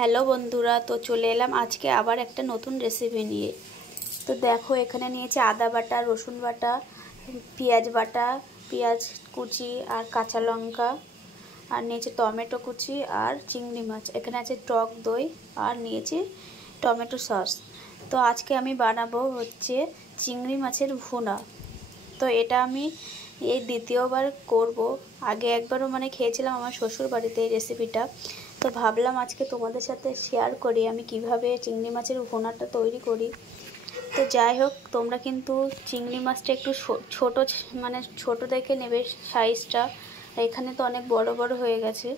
Hello বন্ধুরা, তো চলে এলাম আজকে আবার একটা নতুন রেসিপি নিয়ে। তো দেখো, এখানে নিয়েছি আদা বাটা, রসুন বাটা, পেঁয়াজ বাটা, পেঁয়াজ কুচি আর কাঁচা লঙ্কা, আর নিয়েছি টমেটো কুচি আর চিংড়ি মাছ। এখানে আছে টক দই আর নিয়েছি টমেটো সস। তো আজকে আমি বানাবো হচ্ছে চিংড়ি মাছের ভুনা। তো এটা আমি এই দ্বিতীয়বার করব। আগে একবারও খেয়েছিলাম আমার শ্বশুর বাড়িতে এই রেসিপিটা। তো ভাবলাম আজকে তোমাদের সাথে শেয়ার করি আমি কিভাবে চিংড়ি মাছের ভুনাটা তৈরি করি। তো যাই হোক, তোমরা কিন্তু চিংড়ি মাছটা একটু ছোট দেখে নেবে সাইজটা। এখানে তো অনেক বড় বড় হয়ে গেছে।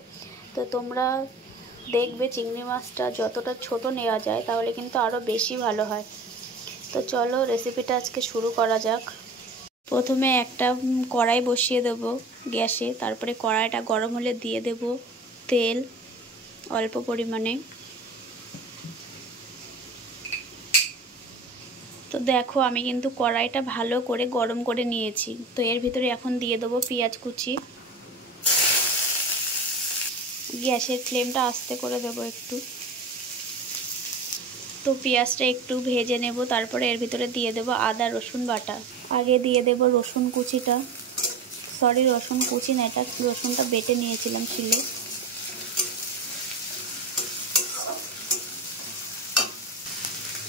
তো তোমরা দেখবে চিংড়ি মাছটা যতটা ছোট নেওয়া যায় তাহলে কিন্তু আরও বেশি ভালো হয়। তো চলো রেসিপিটা আজকে শুরু করা যাক। প্রথমে একটা কড়াই বসিয়ে দেব গ্যাসে। তারপরে কড়াইটা গরম হলে দিয়ে দেব তেল অল্প পরিমাণে। তো দেখো, আমি কিন্তু কড়াইটা ভালো করে গরম করে নিয়েছি। তো এর ভিতরে এখন দিয়ে দেবো পেঁয়াজ কুচি। গ্যাসের ফ্লেমটা আস্তে করে দেবো একটু। তো পেঁয়াজটা একটু ভেজে নেব। তারপরে এর ভিতরে দিয়ে দেব আদা রসুন বাটা। আগে দিয়ে দেব রসুন কুচিটা, রসুন কুচি না, এটা রসুনটা বেটে নিয়েছিলাম ছিলে।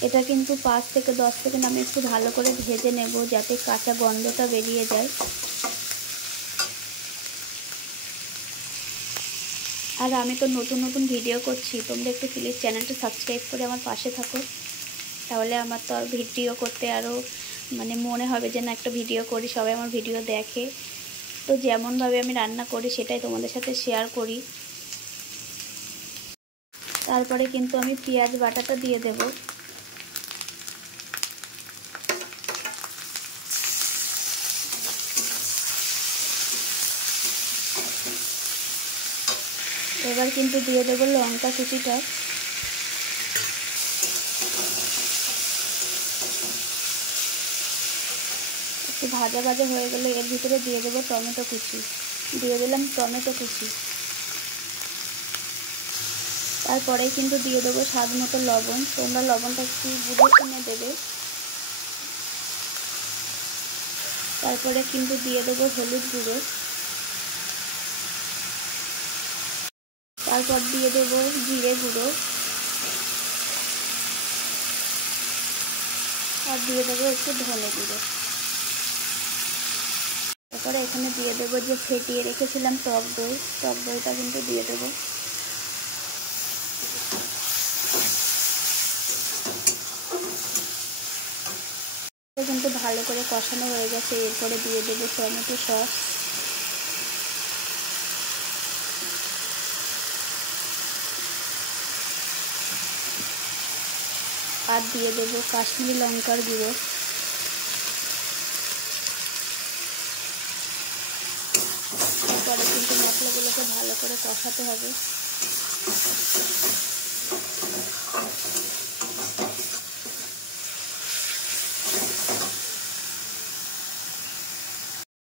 এটা কিন্তু 5 থেকে 10 সেকেন্ড আমি একটু ভালো করে ভেজে নেব যাতে কাঁচা গন্ধটা বেরিয়ে যায়। আর আমি তো নতুন নতুন ভিডিও করছি, তোমরা একটু প্লিজ চ্যানেলটা সাবস্ক্রাইব করে আমার পাশে থাকো। তাহলে আমার তো আর ভিডিও করতে আরও মনে হবে যে না, একটা ভিডিও করি, সবাই আমার ভিডিও দেখে। তো যেমনভাবে আমি রান্না করি সেটাই তোমাদের সাথে শেয়ার করি। তারপরে কিন্তু আমি পেঁয়াজ বাটাটা দিয়ে দেব। এবার কিন্তু দিয়ে দেব লঙ্কা কুচিটা। একটু ভাজা ভাজা হয়ে গেলে এর ভিতরে দিয়ে দেবো টমেটো কুচি। দিয়ে দিলাম টমেটো কুচি। তারপরে কিন্তু দিয়ে দেবো স্বাদ মতো লবণ। তোমরা লবণটা একটু বুঝে শুনে দেবে। তারপরে কিন্তু দিয়ে দেবো হলুদ গুঁড়ো। তারপর দিয়ে দেবো জিরে গুঁড়ো, আর দিয়ে দেবো একটু ধনে গুঁড়ো। তারপরে এখানে দিয়ে দেবো যে ফেটিয়ে রেখেছিলাম টক দই, টক দইটা কিন্তু দিয়ে দেবো। কিন্তু ভালো করে কষানো হয়ে গেছে। এরপরে দিয়ে দেবো টমেটো সস, আর দিয়ে দেবো কাশ্মীরি লঙ্কার গুঁড়ো। তারপরে কিন্তু মশলাগুলোকে ভালো করে কষাতে হবে।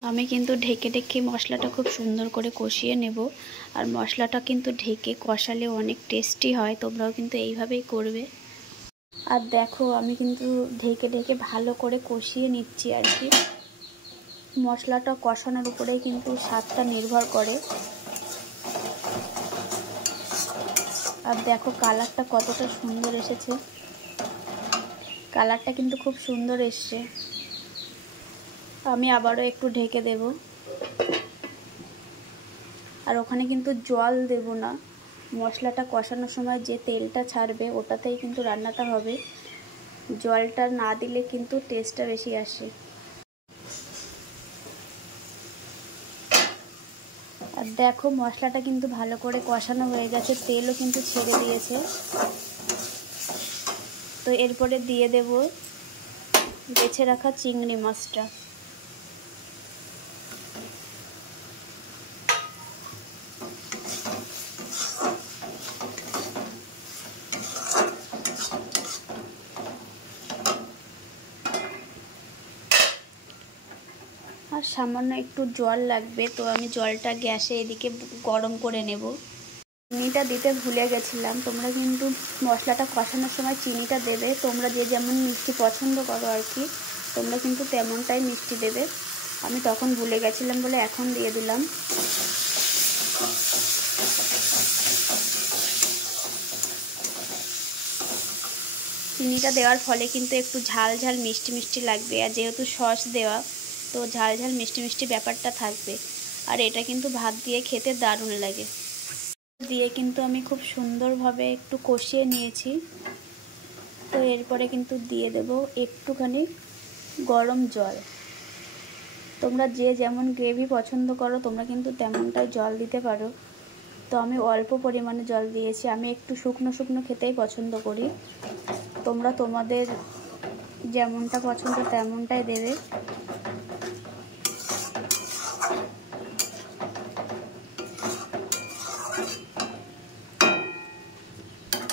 আমি কিন্তু ঢেকে ঢেকে মশলাটা খুব সুন্দর করে কষিয়ে নেব। আর মশলাটা কিন্তু ঢেকে কষালে অনেক টেস্টি হয়, তোমরাও কিন্তু এইভাবেই করবে। আর দেখো, আমি কিন্তু ঢেকে ঢেকে ভালো করে কষিয়ে নিচ্ছি আর কি। মশলাটা কষানোর উপরেই কিন্তু স্বাদটা নির্ভর করে। আর দেখো কালারটা কতটা সুন্দর এসেছে। কালারটা কিন্তু খুব সুন্দর এসছে। আমি আবারও একটু ঢেকে দেব। আর ওখানে কিন্তু জল দেব না। মশলাটা কষানোর সময় যে তেলটা ছাড়বে ওটাতেই কিন্তু রান্নাটা হবে। জলটা না দিলে কিন্তু টেস্টটা বেশি আসে। আর দেখো মশলাটা কিন্তু ভালো করে কষানো হয়ে গেছে, তেলও কিন্তু ছেড়ে দিয়েছে। তো এরপরে দিয়ে দেব বেছে রাখা চিংড়ি মাছটা। আর সামান্য একটু জল লাগবে, তো আমি জলটা গ্যাসে এদিকে গরম করে নেব। চিনিটা দিতে ভুলে গেছিলাম, তোমরা কিন্তু মশলাটা কষানোর সময় চিনিটা দেবে। তোমরা যে যেমন মিষ্টি পছন্দ করো আর কি, তোমরা কিন্তু তেমনটাই মিষ্টি দেবে। আমি তখন ভুলে গেছিলাম বলে এখন দিয়ে দিলাম। চিনিটা দেওয়ার ফলে কিন্তু একটু ঝাল ঝাল মিষ্টি মিষ্টি লাগবে, আর যেহেতু সস দেওয়া তো ঝাল ঝাল মিষ্টি মিষ্টি ব্যাপারটা থাকবে। আর এটা কিন্তু ভাত দিয়ে খেতে দারুণ লাগে। দিয়ে কিন্তু আমি খুব সুন্দরভাবে একটু কষিয়ে নিয়েছি। তো এরপরে কিন্তু দিয়ে দেব একটুখানি গরম জল। তোমরা যে যেমন গ্রেভি পছন্দ করো তোমরা কিন্তু তেমনটাই জল দিতে পারো। তো আমি অল্প পরিমাণে জল দিয়েছি, আমি একটু শুকনো শুকনো খেতেই পছন্দ করি। তোমরা তোমাদের যেমনটা পছন্দ তেমনটাই দেবে।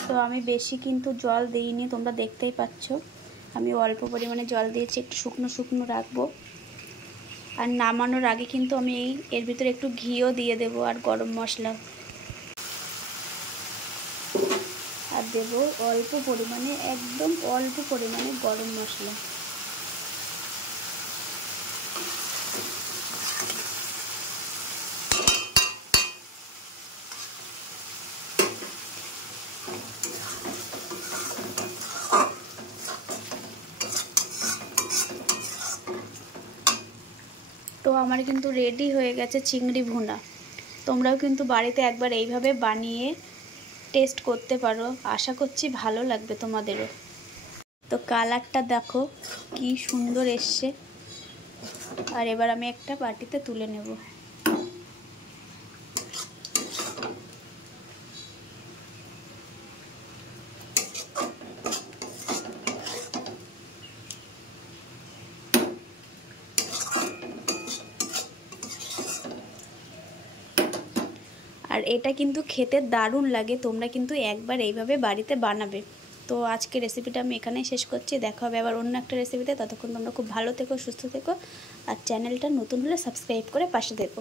তো আমি বেশি কিন্তু জল দিইনি, তোমরা দেখতেই পাচ্ছ আমি অল্প পরিমাণে জল দিয়েছি, একটু শুকনো শুকনো রাখবো। আর নামানোর আগে কিন্তু আমি এর ভিতরে একটু ঘিও দিয়ে দেব, আর গরম মশলা, আর দেব অল্প পরিমাণে, একদম অল্প পরিমাণে গরম মশলা। তো আমার কিন্তু রেডি হয়ে গেছে চিংড়ি ভুনা। তোমরাও কিন্তু বাড়িতে একবার এইভাবে বানিয়ে টেস্ট করতে পারো, আশা করছি ভালো লাগবে তোমাদেরও। তো কালারটা দেখো কি সুন্দর এসছে। আর এবার আমি একটা বাটিতে তুলে নেব। আর এটা কিন্তু খেতে দারুণ লাগে, তোমরা কিন্তু একবার এইভাবে বাড়িতে বানাবে। তো আজকে রেসিপিটা আমি এখানেই শেষ করছি, দেখা হবে আবার অন্য একটা রেসিপিতে। ততক্ষণ তোমরা খুব ভালো থেকো, সুস্থ থেকো, আর চ্যানেলটা নতুন হলে সাবস্ক্রাইব করে পাশে থেকো।